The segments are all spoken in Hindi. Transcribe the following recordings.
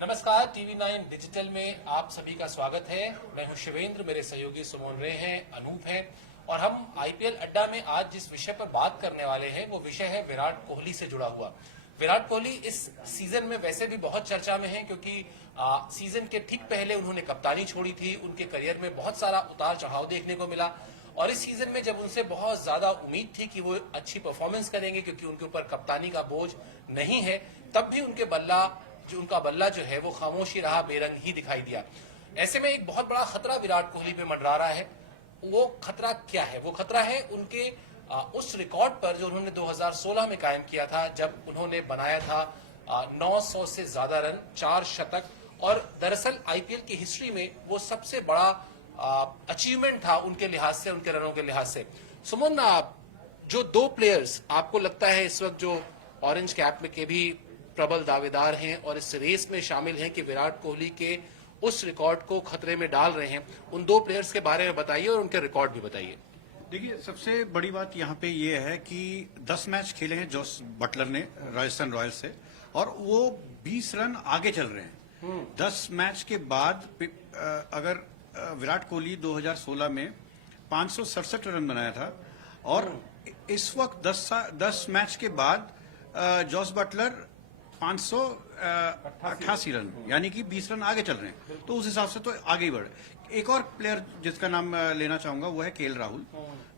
नमस्कार, टीवी 9 डिजिटल में आप सभी का स्वागत है। मैं हूं शिवेंद्र, मेरे सहयोगी सुमन रे हैं, अनूप हैं और हम आईपीएल अड्डा में आज जिस विषय पर बात करने वाले हैं वो विषय है विराट कोहली से जुड़ा हुआ। विराट कोहली इस सीजन में वैसे भी बहुत चर्चा में है क्योंकि सीजन के ठीक पहले उन्होंने कप्तानी छोड़ी थी। उनके करियर में बहुत सारा उतार चढ़ाव देखने को मिला और इस सीजन में जब उनसे बहुत ज्यादा उम्मीद थी कि वो अच्छी परफॉर्मेंस करेंगे क्योंकि उनके ऊपर कप्तानी का बोझ नहीं है, तब भी उनका बल्ला जो है वो खामोशी रहा, बेरंग ही दिखाई दिया। ऐसे में एक बहुत बड़ा खतरा विराट कोहली पे मंडरा रहा है। वो खतरा क्या है? वो खतरा है उनके उस रिकॉर्ड पर जो उन्होंने 2016 में कायम किया था, जब उन्होंने बनाया था 900 से ज्यादा रन, 4 शतक, और दरअसल आईपीएल की हिस्ट्री में वो सबसे बड़ा अचीवमेंट था उनके लिहाज से, उनके रनों के लिहाज से। सुमन, जो दो प्लेयर्स आपको लगता है इस वक्त जो ऑरेंज कैप में के भी प्रबल दावेदार हैं और इस रेस में शामिल हैं कि विराट कोहली के उस रिकॉर्ड को खतरे में डाल रहे हैं, उन दो प्लेयर्स के बारे में बताइए और उनके रिकॉर्ड भी बताइए। देखिए, सबसे बड़ी बात यहाँ पे ये है कि 10 मैच खेले हैं जॉस बटलर ने राजस्थान रॉयल्स से और वो 20 रन आगे चल रहे हैं। 10 मैच के बाद अगर विराट कोहली 2016 में 567 रन बनाया था और इस वक्त 10 मैच के बाद जॉस बटलर 588 रन, यानी कि 20 रन आगे चल रहे हैं, तो उस हिसाब से तो आगे ही बढ़े। एक और प्लेयर जिसका नाम लेना चाहूंगा वो है केएल राहुल,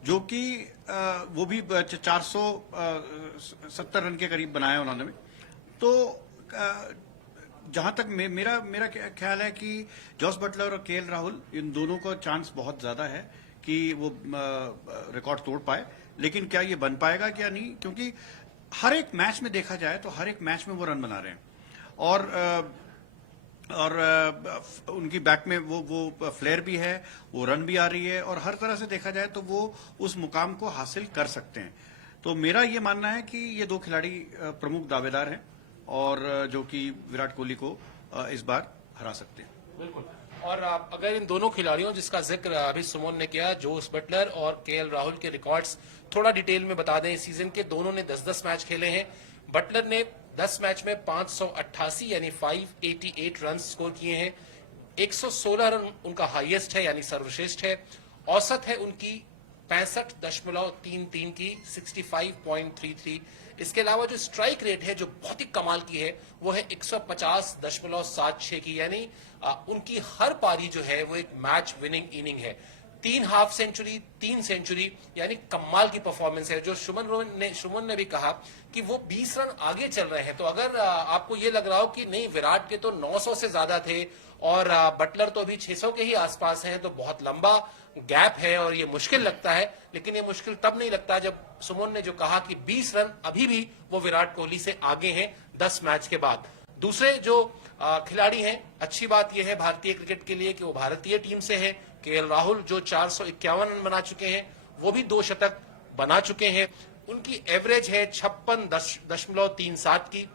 जो कि वो भी 470 रन के करीब बनाया उन्होंने। तो जहां तक मेरा ख्याल है कि जॉस बटलर और केएल राहुल, इन दोनों का चांस बहुत ज्यादा है कि वो रिकॉर्ड तोड़ पाए, लेकिन क्या ये बन पाएगा क्या नहीं, क्योंकि हर एक मैच में देखा जाए तो हर एक मैच में वो रन बना रहे हैं और उनकी बैट में वो फ्लेयर भी है, वो रन भी आ रही है और हर तरह से देखा जाए तो वो उस मुकाम को हासिल कर सकते हैं। तो मेरा ये मानना है कि ये दो खिलाड़ी प्रमुख दावेदार हैं और जो कि विराट कोहली को इस बार हरा सकते हैं। बिल्कुल। और अगर इन दोनों खिलाड़ियों जिसका जिक्र अभी सुमन ने किया, जोस बटलर और केएल राहुल के रिकॉर्ड्स थोड़ा डिटेल में बता दें। इस सीजन के दोनों ने 10-10 मैच खेले हैं। बटलर ने 10 मैच में 588 यानी 588 रन स्कोर किए हैं। 116 रन उनका हाईएस्ट है यानी सर्वश्रेष्ठ है। औसत है उनकी 65.33 की, 65.33। इसके अलावा जो स्ट्राइक रेट है जो बहुत ही कमाल की है वो है 150.76 की, यानी उनकी हर पारी जो है वो एक मैच विनिंग इनिंग है। 3 हाफ सेंचुरी, 3 सेंचुरी, यानी कमाल की परफॉर्मेंस है। जो सुमन ने भी कहा कि वो 20 रन आगे चल रहे हैं, तो अगर आपको ये लग रहा हो कि नहीं विराट के तो 900 से ज्यादा थे और बटलर तो अभी 600 के ही आसपास हैं, तो बहुत लंबा गैप है और ये मुश्किल लगता है, लेकिन ये मुश्किल तब नहीं लगता जब सुमन ने जो कहा कि 20 रन अभी भी वो विराट कोहली से आगे हैं 10 मैच के बाद। दूसरे जो खिलाड़ी हैं, अच्छी बात यह है भारतीय क्रिकेट के लिए कि वो भारतीय टीम से है। केएल राहुल जो 451 रन बना चुके हैं, वो भी 2 शतक बना चुके हैं। उनकी एवरेज है 56.37 की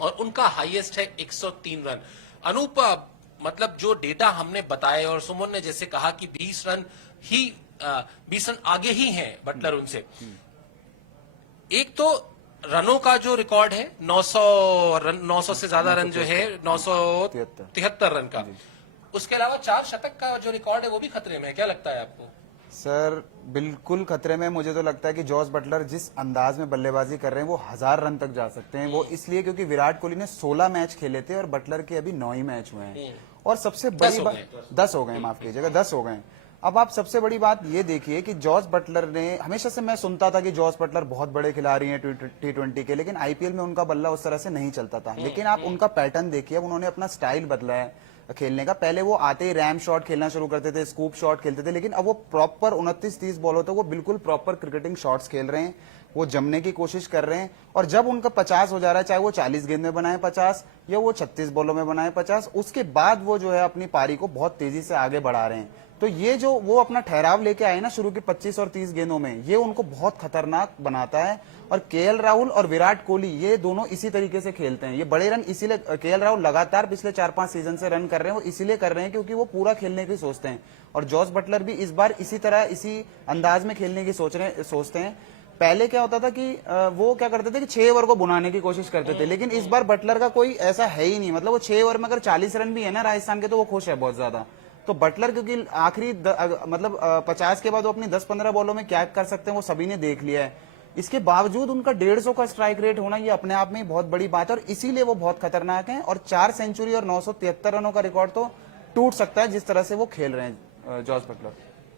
और उनका हाईएस्ट है 103 रन। अनूप, मतलब जो डेटा हमने बताए और सुमन ने जैसे कहा कि 20 रन आगे ही हैं बटलर उनसे। एक तो रनों का जो रिकॉर्ड है 900 से ज्यादा रन जो है 973 रन का, उसके अलावा 4 शतक का जो रिकॉर्ड है वो भी खतरे में है। क्या लगता है आपको? सर बिल्कुल खतरे में। मुझे तो लगता है कि जॉस बटलर जिस अंदाज में बल्लेबाजी कर रहे हैं वो 1000 रन तक जा सकते हैं। वो इसलिए क्योंकि विराट कोहली ने 16 मैच खेले थे और बटलर के अभी 9 ही मैच हुए हैं। और सबसे बड़ी बात 10 हो गए, माफ कीजिएगा 10 हो गए। अब आप सबसे बड़ी बात ये देखिए कि जॉस बटलर ने, हमेशा से मैं सुनता था कि जॉस बटलर बहुत बड़े खिलाड़ी हैं T20 के, लेकिन आईपीएल में उनका बल्ला उस तरह से नहीं चलता था। लेकिन आप उनका पैटर्न देखिए, अब उन्होंने अपना स्टाइल बदला है खेलने का। पहले वो आते ही रैम शॉट खेलना शुरू करते थे, स्कूप शॉट खेलते थे, लेकिन अब वो प्रॉपर 29-30 बॉलों तक वो बिल्कुल प्रॉपर क्रिकेटिंग शॉट्स खेल रहे हैं। वो जमने की कोशिश कर रहे हैं और जब उनका 50 हो जा रहा है, चाहे वो 40 गेंद में बनाए 50 या वो 36 बॉलों में बनाए 50, उसके बाद वो जो है अपनी पारी को बहुत तेजी से आगे बढ़ा रहे हैं। तो ये जो वो अपना ठहराव लेके आए ना शुरू की 25 और 30 गेंदों में, ये उनको बहुत खतरनाक बनाता है। और केएल राहुल और विराट कोहली ये दोनों इसी तरीके से खेलते हैं। ये बड़े रन इसीलिए केएल राहुल लगातार पिछले 4-5 सीजन से रन कर रहे हैं, वो इसीलिए कर रहे हैं क्योंकि वो पूरा खेलने की सोचते हैं। और जॉस बटलर भी इस बार इसी तरह इसी अंदाज में खेलने की सोचते हैं। पहले क्या होता था कि वो क्या करते थे कि 6 ओवर को बुनाने की कोशिश करते थे, लेकिन इस बार बटलर का कोई ऐसा है ही नहीं। मतलब वो 6 ओवर में अगर 40 रन भी है ना राजस्थान के, तो वो खुश है बहुत ज्यादा। तो बटलर क्योंकि आखिरी मतलब 50 के बाद वो अपनी 10-15 बॉलों में क्या कर सकते हैं वो सभी ने देख लिया है। इसके बावजूद उनका 150 का स्ट्राइक रेट होना ये अपने आप में बहुत बड़ी बात है, और इसीलिए वो बहुत खतरनाक हैं। और 4 सेंचुरी और 973 रनों का रिकॉर्ड तो टूट सकता है जिस तरह से वो खेल रहे हैं जॉस बटलर।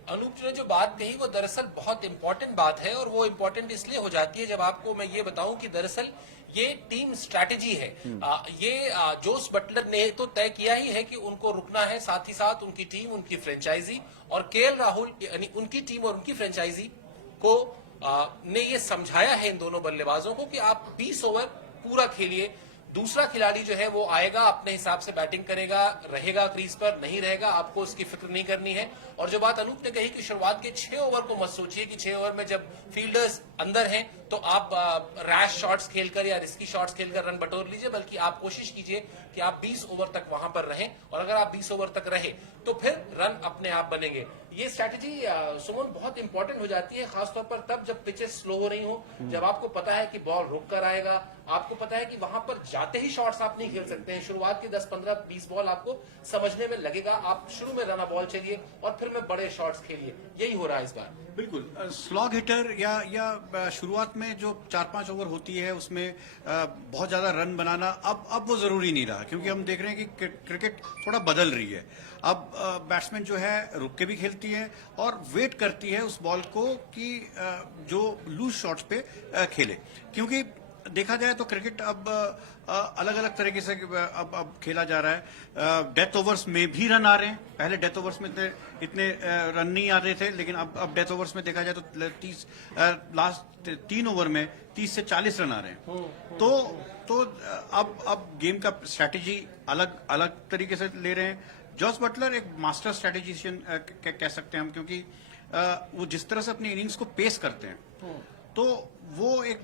अनूप जी ने जो बात कही वो दरअसल बहुत इंपॉर्टेंट बात है, और वो इंपॉर्टेंट इसलिए हो जाती है जब आपको मैं ये बताऊं कि दरअसल ये टीम स्ट्रैटेजी है। जोस बटलर ने तो तय किया ही है कि उनको रुकना है, साथ ही साथ उनकी टीम, उनकी फ्रेंचाइजी और केएल राहुल यानी उनकी टीम और उनकी फ्रेंचाइजी को ने ये समझाया है इन दोनों बल्लेबाजों को कि आप 20 ओवर पूरा खेलिए। दूसरा खिलाड़ी जो है वो आएगा, अपने हिसाब से बैटिंग करेगा, रहेगा क्रीज पर, नहीं रहेगा आपको उसकी फिक्र नहीं करनी है। और जो बात अनूप ने कही कि शुरुआत के 6 ओवर को मत सोचिए कि 6 ओवर में जब फील्डर्स अंदर हैं तो आप रैश शॉट्स खेलकर या रिस्की शॉट्स खेलकर रन बटोर लीजिए, बल्कि आप कोशिश कीजिए कि आप 20 ओवर तक वहां पर रहें, और अगर आप 20 ओवर तक रहे तो फिर रन अपने आप बनेंगे। ये स्ट्रैटेजी सुमन बहुत इंपॉर्टेंट हो जाती है, खासतौर पर तब जब पिचेस स्लो हो रही हो, जब आपको पता है कि बॉल रुक कर आएगा, आपको पता है कि वहां पर जाते ही शॉट्स आप नहीं खेल सकते हैं। शुरुआत के 10, 15, 20 बॉल आपको समझने में लगेगा, आप शुरू में रन बॉल चलिए और फिर में बड़े शॉट्स खेलिए। यही हो रहा है इस बार। बिल्कुल स्लॉग हिटर या शुरुआत में जो 4-5 ओवर होती है उसमें बहुत ज्यादा रन बनाना अब वो जरूरी नहीं रहा, क्योंकि हम देख रहे हैं कि क्रिकेट थोड़ा बदल रही है। अब बैट्समैन जो है रुक के भी खेलती है और वेट करती है उस बॉल को कि जो लूज शॉट्स पे खेले, क्योंकि देखा जाए तो क्रिकेट अब अलग अलग तरीके से अब खेला जा रहा है। डेथ ओवर्स में भी रन आ रहे हैं, पहले डेथ ओवर्स में इतने रन नहीं आ रहे थे, लेकिन अब डेथ ओवर्स में देखा जाए तो 30 लास्ट 3 ओवर में 30 से 40 रन आ रहे हैं। तो अब गेम का स्ट्रैटेजी अलग अलग तरीके से ले रहे हैं। जॉस बटलर एक मास्टर स्ट्रैटेजिशियन कह सकते हैं हम, क्योंकि वो जिस तरह से अपनी इनिंग्स को पेस करते हैं तो वो एक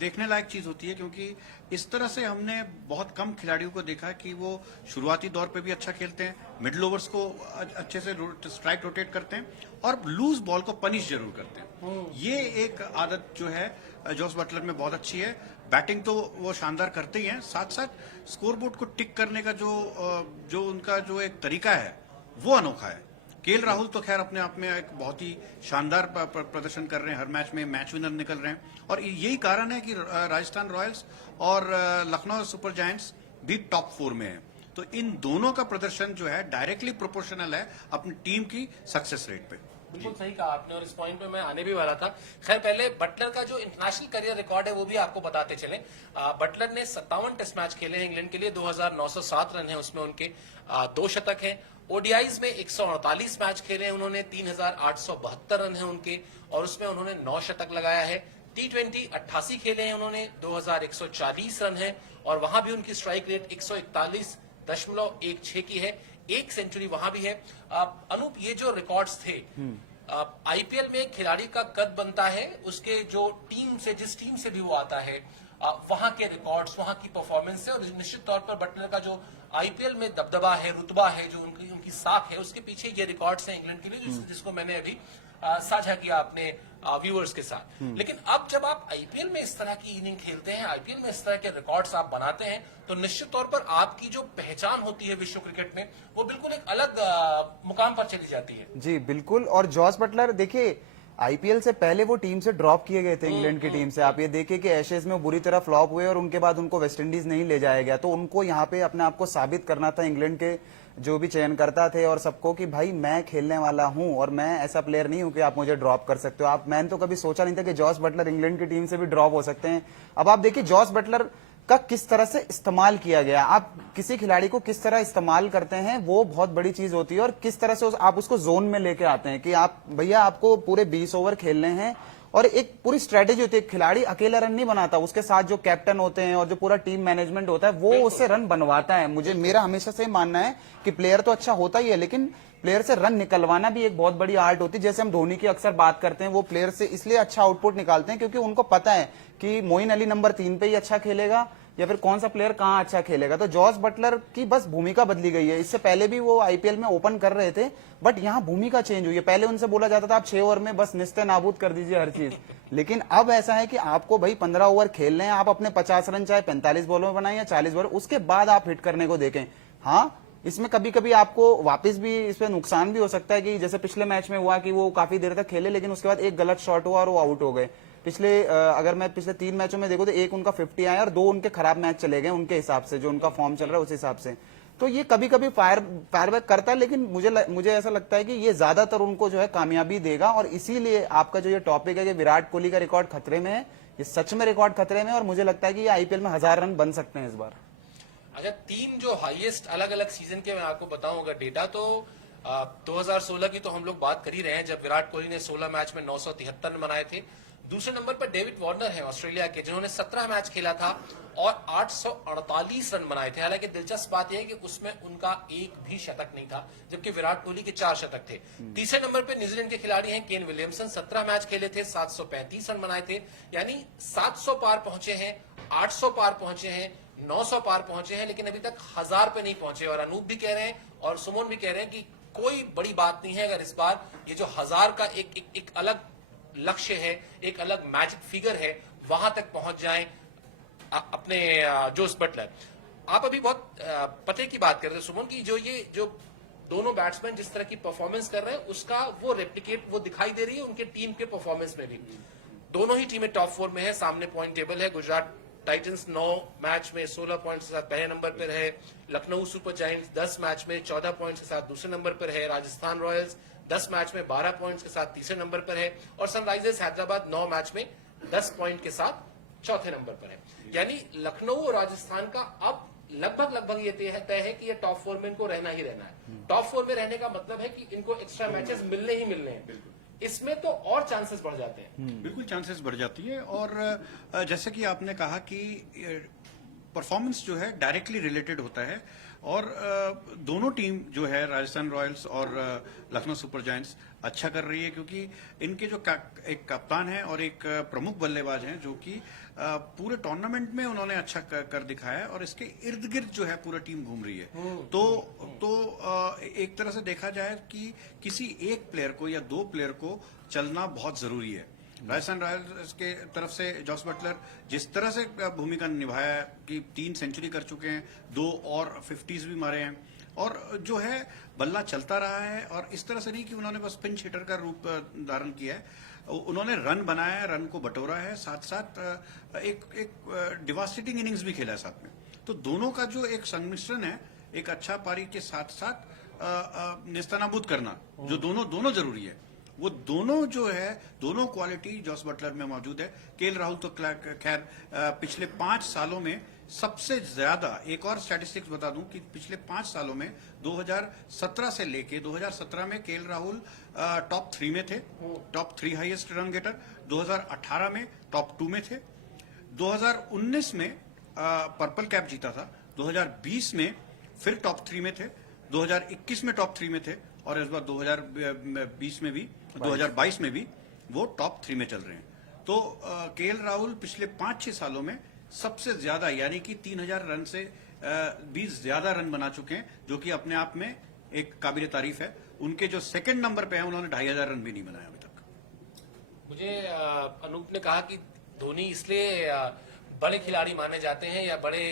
देखने लायक चीज होती है, क्योंकि इस तरह से हमने बहुत कम खिलाड़ियों को देखा है कि वो शुरुआती दौर पे भी अच्छा खेलते हैं, मिडिल ओवर्स को अच्छे से स्ट्राइक रोटेट करते हैं और लूज बॉल को पनिश जरूर करते हैं। ये एक आदत जो है जॉस बटलर में बहुत अच्छी है। बैटिंग तो वो शानदार करते ही हैं, साथ साथ स्कोरबोर्ड को टिक करने का जो उनका जो एक तरीका है वो अनोखा है। केएल राहुल तो खैर अपने आप में एक बहुत ही शानदार प्रदर्शन कर रहे हैं, हर मैच में मैच विनर निकल रहे हैं, और यही कारण है कि राजस्थान रॉयल्स और लखनऊ सुपर जायंट्स भी टॉप 4 में है। तो इन दोनों का प्रदर्शन जो है डायरेक्टली प्रोपोर्शनल है अपनी टीम की सक्सेस रेट पे। बिल्कुल सही कहा आपने, और इस पॉइंट पे मैं आने भी वाला था। खैर पहले बटलर का जो इंटरनेशनल करियर रिकॉर्ड है वो भी आपको बताते चले। बटलर ने 57 टेस्ट मैच खेले हैं इंग्लैंड के लिए, 2907 रन है उसमें उनके, 2 शतक हैं। ओडीआईज में 148 मैच खेले हैं उन्होंने, 3872 रन है उनके, और उसमें उन्होंने 9 शतक लगाया है। टी20 88 खेले हैं उन्होंने, 2140 रन है, और वहां भी उनकी स्ट्राइक रेट 141.16 की है, 1 सेंचुरी वहां भी है। अनूप, ये जो रिकॉर्ड्स थे, आईपीएल में खिलाड़ी का कद बनता है उसके जो टीम से, जिस टीम से भी वो आता है, वहां के रिकॉर्ड्स, वहां की परफॉर्मेंस है, और निश्चित तौर पर बटलर का जो आईपीएल में दबदबा है, रुतबा है, जो उनकी साख है, उसके पीछे ये रिकॉर्ड्स हैं इंग्लैंड के लिए, जिसको मैंने अभी साझा किया अपने व्यूअर्स के साथ। लेकिन अब जब आप आईपीएल में इस तरह की इनिंग खेलते हैं, आईपीएल में इस तरह के रिकॉर्ड्स आप बनाते हैं, तो निश्चित तौर पर आपकी जो पहचान होती है विश्व क्रिकेट में, वो बिल्कुल एक अलग मुकाम पर चली जाती है। जी बिल्कुल। और जॉस बटलर देखिए, आईपीएल से पहले वो टीम से ड्रॉप किए गए थे इंग्लैंड की टीम से। आप ये देखिए कि एशेज में वो बुरी तरह फ्लॉप हुए और उनके बाद उनको वेस्टइंडीज नहीं ले जाया गया। तो उनको यहाँ पे अपने आप को साबित करना था इंग्लैंड के जो भी चयनकर्ता थे और सबको कि भाई मैं खेलने वाला हूं और मैं ऐसा प्लेयर नहीं हूं कि आप मुझे ड्रॉप कर सकते हो। मैंने तो कभी सोचा नहीं था कि जॉस बटलर इंग्लैंड की टीम से भी ड्रॉप हो सकते हैं। अब आप देखिए जॉस बटलर का किस तरह से इस्तेमाल किया गया। आप किसी खिलाड़ी को किस तरह इस्तेमाल करते हैं वो बहुत बड़ी चीज होती है, और किस तरह से आप उसको जोन में लेके आते हैं कि आप भैया आपको पूरे 20 ओवर खेलने हैं, और एक पूरी स्ट्रेटेजी होती है। खिलाड़ी अकेला रन नहीं बनाता, उसके साथ जो कैप्टन होते हैं और जो पूरा टीम मैनेजमेंट होता है वो उससे रन बनवाता है। मेरा हमेशा से मानना है कि प्लेयर तो अच्छा होता ही है, लेकिन प्लेयर से रन निकलवाना भी एक बहुत बड़ी आर्ट होती है। जैसे हम धोनी की अक्सर बात करते हैं, वो प्लेयर से इसलिए अच्छा आउटपुट निकालते हैं क्योंकि उनको पता है कि मोइन अली नंबर 3 पे ही अच्छा खेलेगा या फिर कौन सा प्लेयर कहां अच्छा खेलेगा। तो जॉस बटलर की बस भूमिका बदली गई है। इससे पहले भी वो आईपीएल में ओपन कर रहे थे, बट यहाँ भूमिका चेंज हुई है। पहले उनसे बोला जाता था आप 6 ओवर में बस निस्ते नाबूद कर दीजिए हर चीज, लेकिन अब ऐसा है कि आपको भाई 15 ओवर खेलने हैं, आप अपने 50 रन चाहे 45 बॉलों में बनाएं या 40 बॉल, उसके बाद आप हिट करने को देखें। हाँ, इसमें कभी कभी आपको वापस भी इसमें नुकसान भी हो सकता है कि जैसे पिछले मैच में हुआ कि वो काफी देर तक खेले लेकिन उसके बाद एक गलत शॉट हुआ और वो आउट हो गए। अगर मैं पिछले 3 मैचों में देखूं तो एक उनका 50 आया और 2 उनके खराब मैच चले गए उनके हिसाब से, जो उनका फॉर्म चल रहा है उस हिसाब से। तो ये कभी कभी फायरबैक करता है, लेकिन मुझे ऐसा लगता है कि ये ज्यादातर उनको जो है कामयाबी देगा। और इसीलिए आपका जो ये टॉपिक है कि विराट कोहली का रिकॉर्ड खतरे में है, ये सच में रिकॉर्ड खतरे में है और मुझे लगता है कि ये आईपीएल में 1000 रन बन सकते हैं इस बार। अच्छा, 3 जो हाईएस्ट अलग अलग सीजन के मैं आपको बताऊं अगर डेटा, तो 2016 की तो हम लोग बात कर ही रहे हैं जब विराट कोहली ने 16 मैच में 973 रन बनाए थे। दूसरे नंबर पर डेविड वार्नर है ऑस्ट्रेलिया के, जिन्होंने 17 मैच खेला था और 848 रन बनाए थे। हालांकि दिलचस्प बात यह है कि उसमें उनका एक भी शतक नहीं था, जबकि विराट कोहली के 4 शतक थे। तीसरे नंबर पर न्यूजीलैंड के खिलाड़ी हैं केन विलियमसन, 17 मैच खेले थे, 735 रन बनाए थे, यानी 700 पार पहुंचे हैं, 800 पार पहुंचे हैं, 900 पार पहुंचे हैं, लेकिन अभी तक 1000 पे नहीं पहुंचे। और अनूप भी कह रहे हैं और सुमन भी कह रहे हैं कि कोई बड़ी बात नहीं है अगर इस बार ये जो 1000 का एक अलग लक्ष्य है, एक अलग मैजिक फिगर है, वहां तक पहुंच जाएं अपने जोस बटलर। आप अभी बहुत पते की बात कर रहे थे सुमन की, जो दोनों बैट्समैन जिस तरह की परफॉर्मेंस कर रहे हैं उसका वो रेप्लिकेट वो दिखाई दे रही है उनके टीम के परफॉर्मेंस में भी। दोनों ही टीमें टॉप 4 में है, सामने पॉइंट टेबल है। गुजरात टाइटंस 9 मैच में 16 पॉइंट्स के साथ पहले नंबर पर है। लखनऊ सुपर जायंट्स 10 मैच में 14 पॉइंट्स के साथ दूसरे नंबर पर है। राजस्थान रॉयल्स 10 मैच में 12 पॉइंट्स के साथ तीसरे नंबर पर है। और सनराइजर्स हैदराबाद 9 मैच में 10 पॉइंट के साथ चौथे नंबर पर है। यानी लखनऊ और राजस्थान का अब लगभग ये तय है कि ये टॉप 4 में इनको रहना ही रहना है। टॉप 4 में रहने का मतलब है कि इनको एक्स्ट्रा मैचेस मिलने ही मिलने हैं। इसमें तो और चांसेस बढ़ जाते हैं। बिल्कुल चांसेस बढ़ जाती है। और जैसे कि आपने कहा कि परफॉर्मेंस जो है डायरेक्टली रिलेटेड होता है और दोनों टीम जो है राजस्थान रॉयल्स और लखनऊ सुपर जायंट्स अच्छा कर रही है, क्योंकि इनके जो एक कप्तान है और एक प्रमुख बल्लेबाज हैं जो कि पूरे टूर्नामेंट में उन्होंने अच्छा कर दिखाया है और इसके इर्द गिर्द जो है पूरा टीम घूम रही है। तो एक तरह से देखा जाए कि किसी एक प्लेयर को या 2 प्लेयर को चलना बहुत जरूरी है। राजस्थान रॉयल्स के तरफ से जॉस बटलर जिस तरह से भूमिका निभाया है कि 3 सेंचुरी कर चुके हैं, 2 और 50s भी मारे हैं और जो है बल्ला चलता रहा है। और इस तरह से नहीं कि उन्होंने बस पिंच हिटर का रूप धारण किया है, उन्होंने रन बनाया है, रन को बटोरा है, साथ साथ एक डिवास्टेटिंग इनिंग्स भी खेला है साथ में। तो दोनों का जो एक संमिश्रण है, एक अच्छा पारी के साथ साथ नेस्तनाबूद करना, जो दोनों जरूरी है, वो दोनों जो है दोनों क्वालिटी जॉस बटलर में मौजूद है। केएल राहुल तो खैर पिछले 5 सालों में सबसे ज्यादा, एक और स्टैटिस्टिक्स बता दूं कि पिछले 5 सालों में 2017 से लेके 2017 में केएल राहुल टॉप 3 में थे, टॉप 3 हाईएस्ट रन गेटर। 2018 में टॉप 2 में थे। 2019 में पर्पल कैप जीता था। 2020 में फिर टॉप 3 में थे। 2021 में टॉप 3 में थे और इस बार 2020 में भी 2022 में भी वो टॉप 3 में चल रहे हैं। तो केएल राहुल पिछले 5-6 सालों में सबसे ज्यादा यानी कि 3000 रन से भी ज्यादा रन बना चुके हैं, जो कि अपने आप में एक काबिल तारीफ है। उनके जो सेकंड नंबर पे हैं उन्होंने 2500 रन भी नहीं बनाया अभी तक। मुझे अनूप ने कहा कि धोनी इसलिए बड़े खिलाड़ी माने जाते हैं या बड़े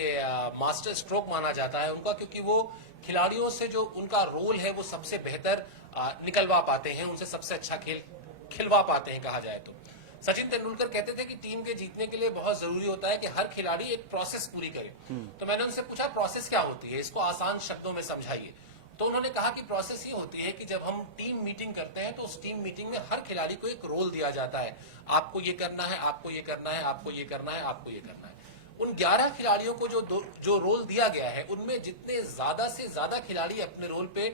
मास्टर स्ट्रोक माना जाता है उनका, क्योंकि वो खिलाड़ियों से जो उनका रोल है वो सबसे बेहतर निकलवा पाते हैं, उनसे सबसे अच्छा खेल खिलवा पाते हैं कहा जाए तो। सचिन तेंदुलकर कहते थे कि टीम के जीतने के लिए बहुत जरूरी होता है कि हर खिलाड़ी एक प्रोसेस पूरी करे। तो मैंने उनसे पूछा प्रोसेस क्या होती है, इसको आसान शब्दों में समझाइए। तो उन्होंने कहा कि प्रोसेस ये होती है कि जब हम टीम मीटिंग करते हैं तो उस टीम मीटिंग में हर खिलाड़ी को एक रोल दिया जाता है। आपको ये करना है, आपको ये करना है, आपको ये करना है, आपको ये करना है। उन 11 खिलाड़ियों को जो रोल दिया गया है उनमें जितने ज्यादा से ज्यादा खिलाड़ी अपने रोल पे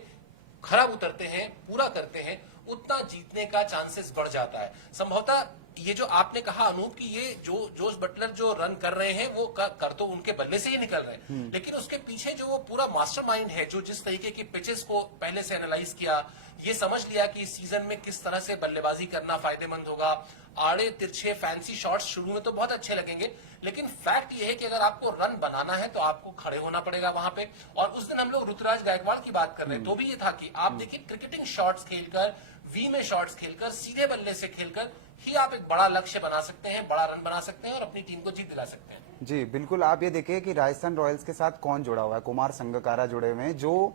खरा उतरते हैं, पूरा करते हैं, उतना जीतने का चांसेस बढ़ जाता है। संभवतः ये जो आपने कहा अनूप कि ये जो जोस बटलर जो रन कर रहे हैं वो कर तो उनके बल्ले से ही निकल रहे हैं, लेकिन उसके पीछे जो वो पूरा मास्टरमाइंड है, जो जिस तरीके की पिचेस को पहले से एनालाइज किया, ये समझ लिया कि इस सीजन में किस तरह से बल्लेबाजी करना फायदेमंद होगा। आड़े तिरछे फैंसी शॉट्स शुरू में तो बहुत अच्छे लगेंगे, लेकिन फैक्ट ये है कि अगर आपको रन बनाना है तो आपको खड़े होना पड़ेगा वहां पे। और उस दिन हम लोग ऋतुराज गायकवाड़ की बात कर रहे हैं तो भी ये था कि आप देखिए क्रिकेटिंग शॉट्स खेलकर, वी में शॉट्स खेलकर, सीधे बल्ले से खेलकर ही आप एक बड़ा लक्ष्य बना सकते हैं, बड़ा रन बना सकते हैं और अपनी टीम को जीत दिला सकते हैं। जी बिल्कुल, आप ये देखिए कि राजस्थान रॉयल्स के साथ कौन जुड़ा हुआ है, कुमार संगकारा जुड़े हुए हैं, जो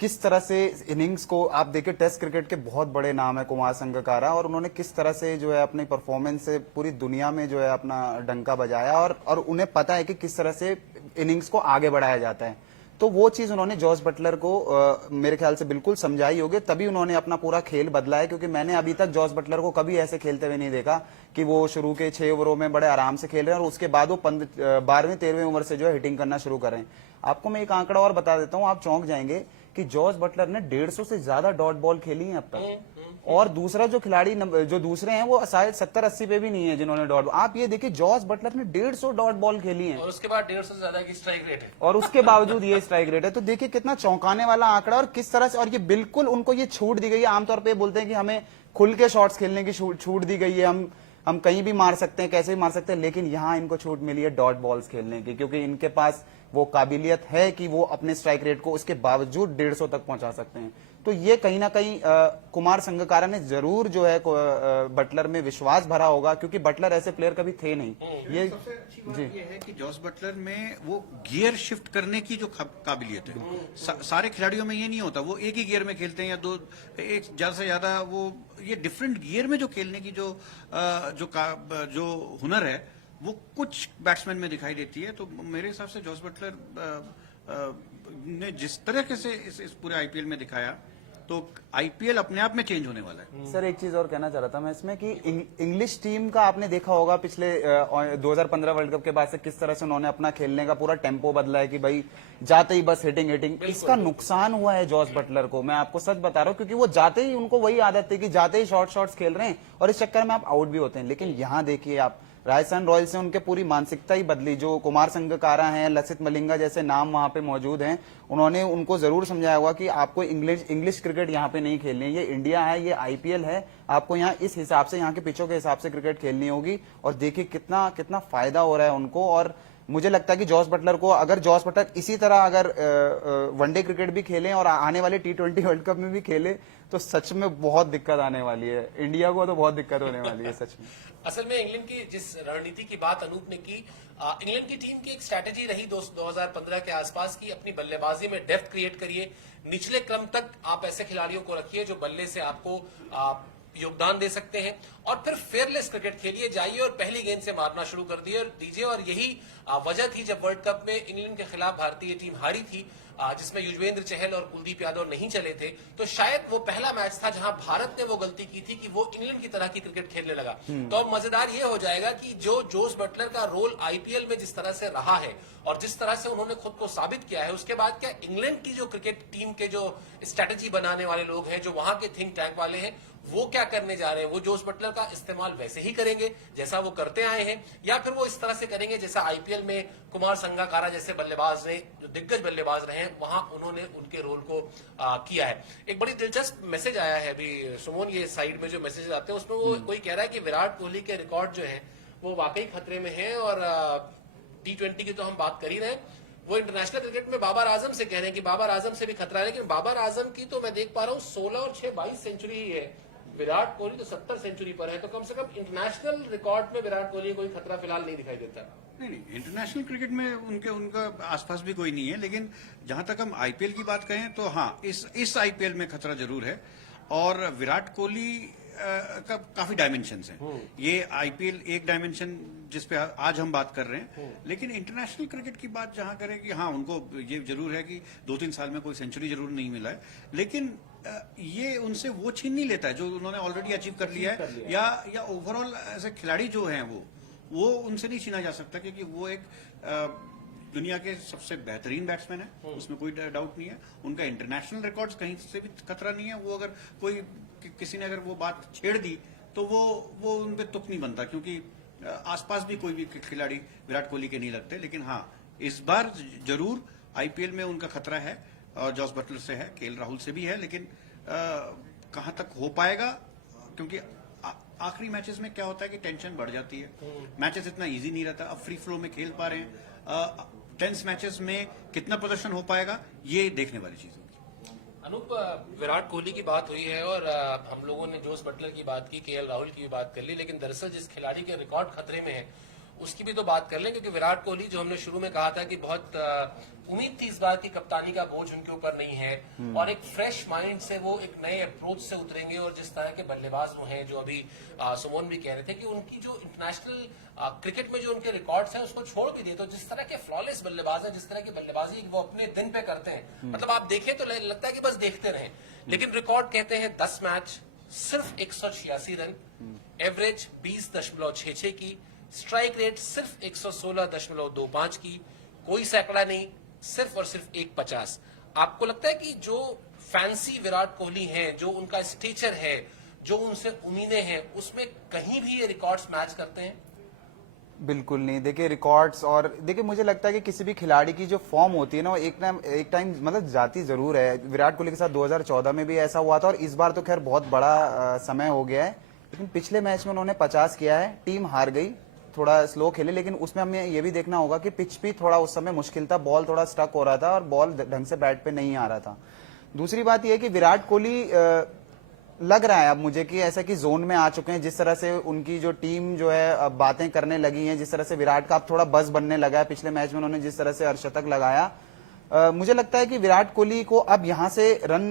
किस तरह से इनिंग्स को, आप देखिए टेस्ट क्रिकेट के बहुत बड़े नाम है कुमार संगकारा, और उन्होंने किस तरह से जो है अपनी परफॉर्मेंस से पूरी दुनिया में जो है अपना डंका बजाया, और उन्हें पता है कि किस तरह से इनिंग्स को आगे बढ़ाया जाता है। तो वो चीज उन्होंने जॉस बटलर को मेरे ख्याल से बिल्कुल समझाई होगी, तभी उन्होंने अपना पूरा खेल बदला है। क्योंकि मैंने अभी तक जॉस बटलर को कभी ऐसे खेलते हुए नहीं देखा कि वो शुरू के 6 ओवरों में बड़े आराम से खेल रहे हैं और उसके बाद वो 12वीं 13वीं ओवर से जो है हिटिंग करना शुरू करें। आपको मैं एक आंकड़ा और बता देता हूं, आप चौंक जाएंगे कि जॉस बटलर ने 150 से ज्यादा डॉट बॉल खेली है अब तक, और दूसरा जो खिलाड़ी जो दूसरे हैं वो शायद 70-80 पे भी नहीं है जिन्होंने डॉट। आप ये देखिए जॉस बटलर ने 150 डॉट बॉल खेली है और उसके बाद 150 से ज्यादा की स्ट्राइक रेट है, और उसके बावजूद ये स्ट्राइक रेट है। तो देखिए कितना चौंकाने वाला आंकड़ा, और किस तरह से, और ये बिल्कुल उनको ये छूट दी गई है। आमतौर पर बोलते हैं कि हमें खुल के शॉट्स खेलने की छूट दी गई है, हम कहीं भी मार सकते हैं, कैसे भी मार सकते हैं, लेकिन यहाँ इनको छूट मिली है डॉट बॉल्स खेलने की, क्योंकि इनके पास वो काबिलियत है कि वो अपने स्ट्राइक रेट को उसके बावजूद 150 तक पहुंचा सकते हैं। तो ये कहीं ना कहीं कुमार संगकारा ने जरूर जो है बटलर में विश्वास भरा होगा, क्योंकि बटलर ऐसे प्लेयर कभी थे नहीं। ये सबसे अच्छी बात ये है कि जॉस बटलर में वो गियर शिफ्ट करने की जो काबिलियत है, सारे खिलाड़ियों में ये नहीं होता। वो एक ही गियर में खेलते हैं या दो, एक ज्यादा से ज्यादा वो ये डिफरेंट गियर में जो खेलने की जो हुनर है वो कुछ बैट्समैन में दिखाई देती है। तो मेरे हिसाब से जॉस बटलर ने जिस तरह से इस पूरे आईपीएल में दिखाया, तो आईपीएल अपने आप में चेंज होने वाला है। सर एक चीज और कहना चाह रहा था मैं इसमें कि इंग्लिश टीम का आपने देखा होगा पिछले 2015 वर्ल्ड कप के बाद से किस तरह से उन्होंने अपना खेलने का पूरा टेम्पो बदला है कि भाई जाते ही बस हिटिंग। इसका नुकसान हुआ है जॉस बटलर को, मैं आपको सच बता रहा हूँ, क्योंकि वो जाते ही उनको वही आदत थी कि जाते ही शॉर्ट्स खेल रहे हैं और इस चक्कर में आप आउट भी होते हैं। लेकिन यहाँ देखिए आप राजस्थान रॉयल्स ने उनके पूरी मानसिकता ही बदली। जो कुमार संगकारा हैं, लसित मलिंगा जैसे नाम वहां पे मौजूद हैं, उन्होंने उनको जरूर समझाया होगा कि आपको इंग्लिश क्रिकेट यहाँ पे नहीं खेलनी है, ये इंडिया है, ये आईपीएल है, आपको यहाँ इस हिसाब से, यहाँ के पिचों के हिसाब से क्रिकेट खेलनी होगी। और देखिए कितना कितना फायदा हो रहा है उनको। और मुझे लगता है कि जॉस बटलर को, अगर जॉस बटलर इसी तरह अगर वनडे क्रिकेट भी खेलें और आने वाले T20 वर्ल्ड कप में भी खेले, तो सच में बहुत दिक्कत आने वाली है इंडिया को, तो बहुत दिक्कत होने वाली है सच में। असल में इंग्लैंड की जिस रणनीति की बात अनूप ने की, इंग्लैंड की टीम की एक स्ट्रैटेजी रही 2015 के आसपास की, अपनी बल्लेबाजी में डेप्थ क्रिएट करिए, निचले क्रम तक आप ऐसे खिलाड़ियों को रखिए जो बल्ले से आपको योगदान दे सकते हैं, और फिर फेयरलेस क्रिकेट खेलिए, जाइए और पहली गेंद से मारना शुरू कर दीजिए। और यही वजह थी जब वर्ल्ड कप में इंग्लैंड के खिलाफ भारतीय टीम हारी थी, जिसमें युजवेंद्र चहल और कुलदीप यादव नहीं चले थे। तो शायद वो पहला मैच था जहां भारत ने वो गलती की थी कि वो इंग्लैंड की तरह की क्रिकेट खेलने लगा। तो अब मजेदार ये हो जाएगा कि जो जोस बटलर का रोल आईपीएल में जिस तरह से रहा है और जिस तरह से उन्होंने खुद को साबित किया है, उसके बाद क्या इंग्लैंड की जो क्रिकेट टीम के जो स्ट्रेटेजी बनाने वाले लोग हैं, जो वहां के थिंक टैंक वाले हैं, वो क्या करने जा रहे हैं? वो जोस बटलर का इस्तेमाल वैसे ही करेंगे जैसा वो करते आए हैं, या फिर वो इस तरह से करेंगे जैसा आईपीएल में कुमार संगकारा जैसे बल्लेबाज ने, जो दिग्गज बल्लेबाज रहे हैं, वहां उन्होंने उनके रोल को किया है। एक बड़ी दिलचस्प मैसेज आया है अभी सुमन, ये साइड में जो मैसेज आते हैं उसमें वो कोई कह रहा है कि विराट कोहली के रिकॉर्ड जो है वो वाकई खतरे में है। और T20 की तो हम बात कर ही रहे हैं, वो इंटरनेशनल क्रिकेट में बाबर आजम से कह रहे हैं कि बाबर आजम से भी खतरा है। लेकिन बाबर आजम की तो मैं देख पा रहा हूँ 16 और 6 22 सेंचुरी ही है, विराट कोहली तो 70 सेंचुरी पर है। तो कम से कम इंटरनेशनल रिकॉर्ड में विराट कोहली कोई खतरा फिलहाल नहीं दिखाई देता। नहीं, इंटरनेशनल क्रिकेट में उनका आसपास भी कोई नहीं है। लेकिन जहां तक हम आईपीएल की बात करें तो हाँ, इस आईपीएल में खतरा जरूर है। और विराट कोहली का काफी डायमेंशंस हैं। ये आईपीएल एक डायमेंशन जिस पे आज हम बात कर रहे हैं, लेकिन इंटरनेशनल क्रिकेट की बात जहां करें कि हाँ, उनको ये जरूर है कि 2-3 साल में कोई सेंचुरी जरूर नहीं मिला है, लेकिन ये उनसे वो छीन नहीं लेता है जो उन्होंने ऑलरेडी अचीव कर लिया है, या ओवरऑल एज ए खिलाड़ी जो हैं वो उनसे नहीं छीना जा सकता, क्योंकि वो एक दुनिया के सबसे बेहतरीन बैट्समैन है, उसमें कोई डाउट नहीं है। उनका इंटरनेशनल रिकॉर्ड्स कहीं से भी खतरा नहीं है। वो अगर किसी ने अगर वो बात छेड़ दी तो वो उन पे तुक नहीं बनता, क्योंकि आसपास भी कोई भी खिलाड़ी विराट कोहली के नहीं लगते। लेकिन हाँ, इस बार जरूर आईपीएल में उनका खतरा है, और जॉस बटलर से है, केएल राहुल से भी है, लेकिन कहां तक हो पाएगा, क्योंकि आखिरी मैचेस में क्या होता है कि टेंशन बढ़ जाती है, मैचेस इतना इजी नहीं रहता। अब फ्री फ्लो में खेल पा रहे हैं, टेंस मैचेस में कितना प्रदर्शन हो पाएगा, ये देखने वाली चीज होगी। अनूप, विराट कोहली की बात हुई है और हम लोगों ने जोस बटलर की बात की, केएल राहुल की भी बात कर ली, लेकिन दरअसल जिस खिलाड़ी के रिकॉर्ड खतरे में है उसकी भी तो बात कर लें, क्योंकि विराट कोहली, जो हमने शुरू में कहा था कि बहुत उम्मीद थी इस बार की कप्तानी का बोझ उनके ऊपर नहीं है, और एक फ्रेश माइंड से वो एक नए अप्रोच से उतरेंगे, और जिस तरह के बल्लेबाज वो हैं, जो अभी सुमन भी कह रहे थे कि उनकी जो इंटरनेशनल क्रिकेट में जो उनके रिकॉर्ड्स हैं उसको छोड़ के दिए, तो जिस तरह के फ्लॉलेस बल्लेबाज हैं, जिस तरह की बल्लेबाजी वो अपने दिन पे करते हैं, मतलब आप देखें तो लगता है कि बस देखते रहें। लेकिन रिकॉर्ड कहते हैं 10 मैच, सिर्फ 186 रन, एवरेज 20.66 की, स्ट्राइक रेट सिर्फ 116.25 की, कोई सैकड़ा नहीं, सिर्फ और सिर्फ 150। आपको लगता है कि जो फैंसी विराट कोहली हैं, जो उनका स्टेचर है, जो उनसे उम्मीदें हैं, उसमें कहीं भी ये रिकॉर्ड्स मैच करते हैं? बिल्कुल नहीं। देखिए रिकॉर्ड्स, और देखिए मुझे लगता है कि किसी भी खिलाड़ी की जो फॉर्म होती है ना, वो एक टाइम मतलब जाती जरूर है। विराट कोहली के साथ 2014 में भी ऐसा हुआ था, और इस बार तो खैर बहुत बड़ा समय हो गया है, लेकिन पिछले मैच में उन्होंने 50 किया है, टीम हार गई, थोड़ा स्लो खेले, लेकिन उसमें हमें ये भी देखना होगा कि पिच भी थोड़ा उस समय मुश्किल था, बॉल थोड़ा स्टक हो रहा था और बॉल ढंग से बैट पे नहीं आ रहा था। दूसरी बात यह है कि विराट कोहली लग रहा है अब मुझे कि ऐसा कि जोन में आ चुके हैं, जिस तरह से उनकी जो टीम जो है अब बातें करने लगी हैं, जिस तरह से विराट का अब थोड़ा बस बनने लगा है। पिछले मैच में उन्होंने जिस तरह से अर्धशतक लगाया, मुझे लगता है कि विराट कोहली को अब यहां से रन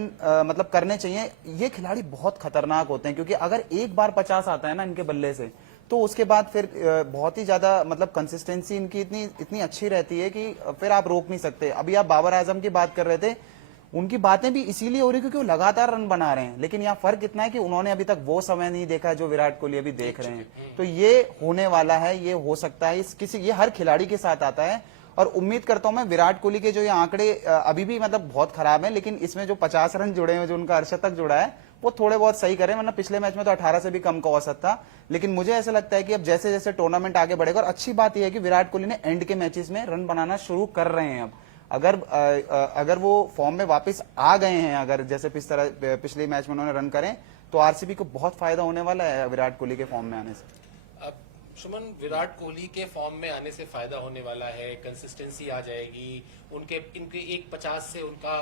मतलब करने चाहिए। ये खिलाड़ी बहुत खतरनाक होते हैं, क्योंकि अगर एक बार 50 आता है ना इनके बल्ले से, तो उसके बाद फिर बहुत ही ज्यादा मतलब कंसिस्टेंसी इनकी इतनी अच्छी रहती है कि फिर आप रोक नहीं सकते। अभी आप बाबर आजम की बात कर रहे थे, उनकी बातें भी इसीलिए हो रही क्योंकि वो लगातार रन बना रहे हैं, लेकिन यहाँ फर्क इतना है कि उन्होंने अभी तक वो समय नहीं देखा है जो विराट कोहली अभी देख रहे हैं। तो ये होने वाला है, ये हो सकता है, ये हर खिलाड़ी के साथ आता है, और उम्मीद करता हूं मैं विराट कोहली के जो ये आंकड़े अभी भी मतलब बहुत खराब हैं, लेकिन इसमें जो 50 रन जुड़े हैं, जो उनका अर्धशतक जुड़ा है, वो थोड़े बहुत सही करें, वरना पिछले मैच में तो 18 से भी कम का औसत था। लेकिन मुझे ऐसा लगता है कि अब जैसे जैसे टूर्नामेंट आगे बढ़ेगा, और अच्छी बात यह है कि विराट कोहली ने एंड के मैचेस में रन बनाना शुरू कर रहे हैं अब। अगर वो फॉर्म में वापस आ गए हैं, अगर जैसे पिछले मैच में उन्होंने रन करें, तो आरसीबी को बहुत फायदा होने वाला है विराट कोहली के फॉर्म में आने से। अब सुमन, विराट कोहली के फॉर्म में आने से फायदा होने वाला है, कंसिस्टेंसी आ जाएगी, इनके 150 से उनका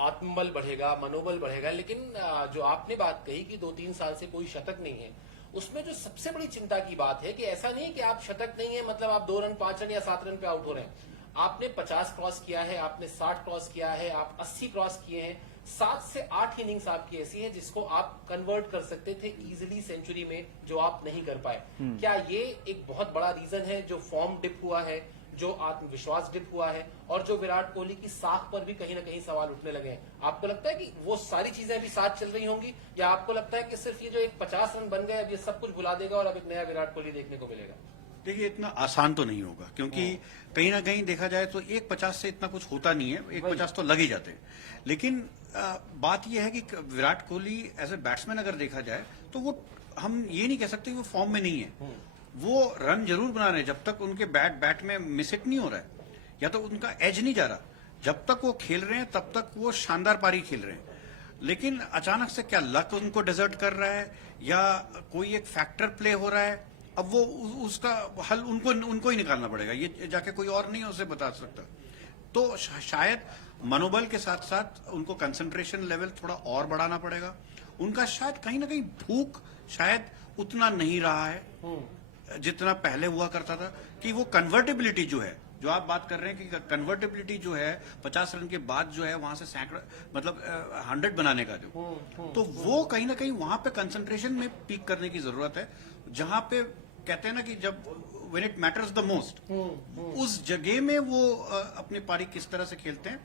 आत्मबल बढ़ेगा, मनोबल बढ़ेगा। लेकिन जो आपने बात कही कि 2-3 साल से कोई शतक नहीं है, उसमें जो सबसे बड़ी चिंता की बात है कि ऐसा नहीं है कि आप शतक नहीं है मतलब आप 2 रन 5 रन या 7 रन पे आउट हो रहे हैं। आपने 50 क्रॉस किया है, आपने 60 क्रॉस किया है, आप 80 क्रॉस किए हैं, 7 से 8 इनिंग्स आपकी ऐसी है जिसको आप कन्वर्ट कर सकते थे इजीली सेंचुरी में, जो आप नहीं कर पाए। क्या ये एक बहुत बड़ा रीजन है जो फॉर्म डिप हुआ है, जो आत्मविश्वास डिप हुआ है, और जो विराट कोहली की साख पर भी कहीं ना कहीं सवाल उठने लगे हैं? आपको लगता है कि वो सारी चीजें अभी साथ चल रही होंगी, या आपको लगता है कि सिर्फ ये जो एक 50 रन बन गए अब ये सब कुछ भुला देगा और अब एक नया विराट कोहली देखने को मिलेगा? देखिए, इतना आसान तो नहीं होगा, क्योंकि कहीं ना कहीं देखा जाए तो 150 से इतना कुछ होता नहीं है, 150 तो लग ही जाते हैं। लेकिन बात यह है कि Virat Kohli as a batsman अगर देखा जाए तो वो, हम ये नहीं कह सकते कि वो फॉर्म में नहीं है। वो रन जरूर बना रहे हैं, जब तक उनके बैट में मिस हिट नहीं हो रहा है, या तो उनका एज नहीं जा रहा, जब तक वो खेल रहे हैं तब तक वो शानदार पारी खेल रहे हैं। लेकिन अचानक से क्या लक उनको डिजर्ट कर रहा है, या कोई एक फैक्टर प्ले हो रहा है, अब वो उसका हल उनको ही निकालना पड़ेगा, ये जाके कोई और नहीं उसे बता सकता। तो शायद मनोबल के साथ साथ उनको कंसंट्रेशन लेवल थोड़ा और बढ़ाना पड़ेगा। उनका शायद कहीं ना कहीं भूख शायद उतना नहीं रहा है जितना पहले हुआ करता था, कि वो कन्वर्टेबिलिटी जो है, जो आप बात कर रहे हैं कि कन्वर्टेबिलिटी जो है 50 रन के बाद जो है वहां से सैकड़ा मतलब 100 बनाने का जो, तो वो कहीं ना कहीं वहां पे कंसंट्रेशन में पीक करने की जरूरत है, जहां पे कहते हैं ना कि जब when it matters the most, उस जगह में वो अपनी पारी किस तरह से खेलते हैं,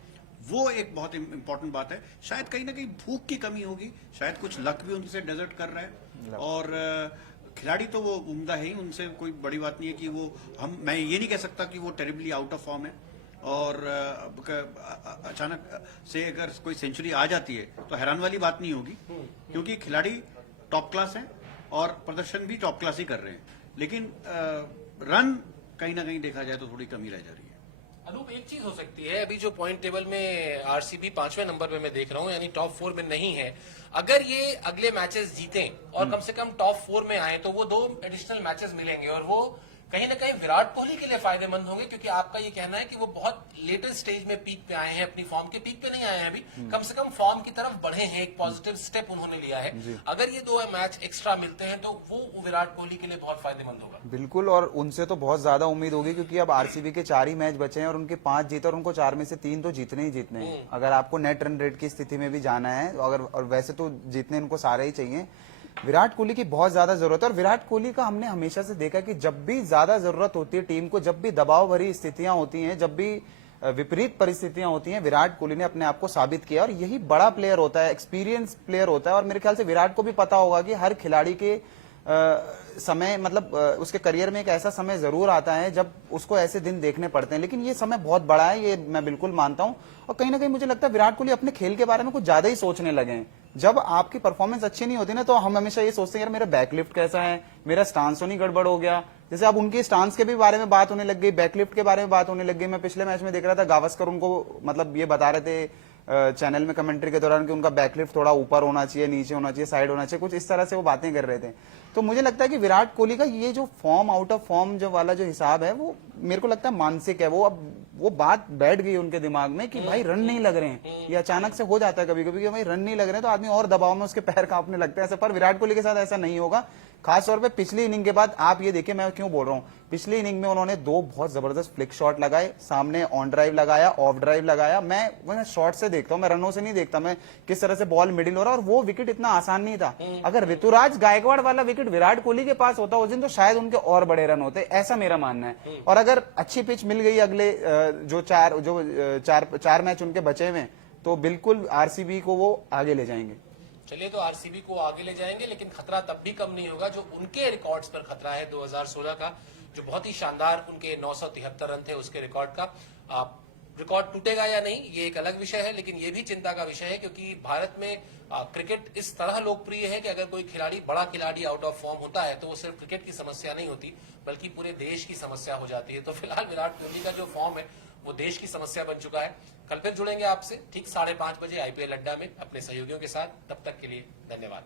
वो एक बहुत इंपॉर्टेंट बात है। शायद कहीं ना कहीं भूख की कमी होगी, शायद कुछ लक भी उनसे डेजर्ट कर रहा है, और खिलाड़ी तो वो उम्दा है ही, उनसे कोई बड़ी बात नहीं है कि वो मैं ये नहीं कह सकता कि वो टेरिबली आउट ऑफ फॉर्म है, और अचानक से अगर कोई सेंचुरी आ जाती है तो हैरान वाली बात नहीं होगी, क्योंकि खिलाड़ी टॉप क्लास है और प्रदर्शन भी टॉप क्लास ही कर रहे हैं, लेकिन रन कहीं ना कहीं देखा जाए तो थोड़ी कमी रह जा रही है। अनूप, एक चीज हो सकती है, अभी जो पॉइंट टेबल में आरसीबी 5वें नंबर पे मैं देख रहा हूं, यानी टॉप 4 में नहीं है। अगर ये अगले मैचेस जीतें और कम से कम टॉप 4 में आए तो वो 2 एडिशनल मैचेस मिलेंगे और वो कहीं ना कहीं विराट कोहली के लिए फायदेमंद होंगे, क्योंकि आपका ये कहना है कि वो बहुत लेटेस्ट स्टेज में पीक पे आए हैं, अपनी फॉर्म के पीक पे नहीं आए हैं अभी, कम से कम फॉर्म की तरफ बढ़े हैं, एक पॉजिटिव स्टेप उन्होंने लिया है। अगर ये 2 मैच एक्स्ट्रा मिलते हैं तो वो विराट कोहली के लिए बहुत फायदेमंद होगा। बिल्कुल, और उनसे तो बहुत ज्यादा उम्मीद होगी, क्योंकि अब आरसीबी के 4 ही मैच बचे हैं और उनके 5 जीते और उनको 4 में से 3 तो जीतने ही जीतने हैं। अगर आपको नेट रन रेट की स्थिति में भी जाना है, अगर और वैसे तो जीतने इनको सारे ही चाहिए। विराट कोहली की बहुत ज्यादा जरूरत है और विराट कोहली का हमने हमेशा से देखा कि जब भी ज्यादा जरूरत होती है टीम को, जब भी दबाव भरी स्थितियां होती हैं, जब भी विपरीत परिस्थितियां होती हैं, विराट कोहली ने अपने आप को साबित किया और यही बड़ा प्लेयर होता है, एक्सपीरियंस प्लेयर होता है। और मेरे ख्याल से विराट को भी पता होगा कि हर खिलाड़ी के समय, मतलब उसके करियर में एक ऐसा समय जरूर आता है जब उसको ऐसे दिन देखने पड़ते हैं, लेकिन ये समय बहुत बड़ा है, ये मैं बिल्कुल मानता हूं। और कहीं ना कहीं मुझे लगता है विराट कोहली अपने खेल के बारे में कुछ ज्यादा ही सोचने लगे हैं। जब आपकी परफॉर्मेंस अच्छी नहीं होती ना, तो हम हमेशा ये सोचते हैं यार मेरा बैकलिफ्ट कैसा है, मेरा स्टांस तो नहीं गड़बड़ हो गया। जैसे अब उनकी स्टांस के भी बारे में बात होने लग गई, बैकलिफ्ट के बारे में बात होने लग गई। मैं पिछले मैच में देख रहा था, गावस्कर उनको मतलब ये बता रहे थे चैनल में कमेंट्री के दौरान कि उनका बैकलिफ्ट थोड़ा ऊपर होना चाहिए, नीचे होना चाहिए, साइड होना चाहिए, कुछ इस तरह से वो बातें कर रहे थे। तो मुझे लगता है कि विराट कोहली का ये जो फॉर्म आउट ऑफ फॉर्म जो वाला जो हिसाब है, वो मेरे को लगता है मानसिक है। वो अब वो बात बैठ गई उनके दिमाग में कि भाई रन नहीं लग रहे हैं। ये अचानक से हो जाता है कभी कभी कि भाई रन नहीं लग रहे हैं, तो आदमी और दबाव में उसके पैर कांपने लगते हैं ऐसे। पर विराट कोहली के साथ ऐसा नहीं होगा। खासतौर पे पिछली इनिंग के बाद आप ये देखिए, मैं क्यों बोल रहा हूं, पिछली इनिंग में उन्होंने 2 बहुत जबरदस्त फ्लिक शॉट लगाए, सामने ऑन ड्राइव लगाया, ऑफ ड्राइव लगाया। मैं शॉट से देखता हूं, मैं रनों से नहीं देखता, मैं किस तरह से बॉल मिडिल हो रहा है। और वो विकेट इतना आसान नहीं था। अगर ऋतुराज गायकवाड़ वाला विकेट विराट कोहली के पास होता उस दिन, तो शायद उनके और बड़े रन होते, ऐसा मेरा मानना है। और अगर अच्छी पिच मिल गई अगले जो चार मैच उनके बचे हुए, तो बिल्कुल आरसीबी को वो आगे ले जाएंगे। चलिए, तो आरसीबी को आगे ले जाएंगे, लेकिन खतरा तब भी कम नहीं होगा जो उनके रिकॉर्ड्स पर खतरा है 2016 का, जो बहुत ही शानदार उनके 973 रन थे उसके रिकॉर्ड का। रिकॉर्ड टूटेगा या नहीं ये एक अलग विषय है, लेकिन ये भी चिंता का विषय है, क्योंकि भारत में क्रिकेट इस तरह लोकप्रिय है कि अगर कोई खिलाड़ी, बड़ा खिलाड़ी आउट ऑफ फॉर्म होता है तो वो सिर्फ क्रिकेट की समस्या नहीं होती, बल्कि पूरे देश की समस्या हो जाती है। तो फिलहाल विराट कोहली का जो फॉर्म है वो देश की समस्या बन चुका है। कल फिर जुड़ेंगे आपसे ठीक 5:30 बजे आईपीएल अड्डा में अपने सहयोगियों के साथ। तब तक के लिए धन्यवाद।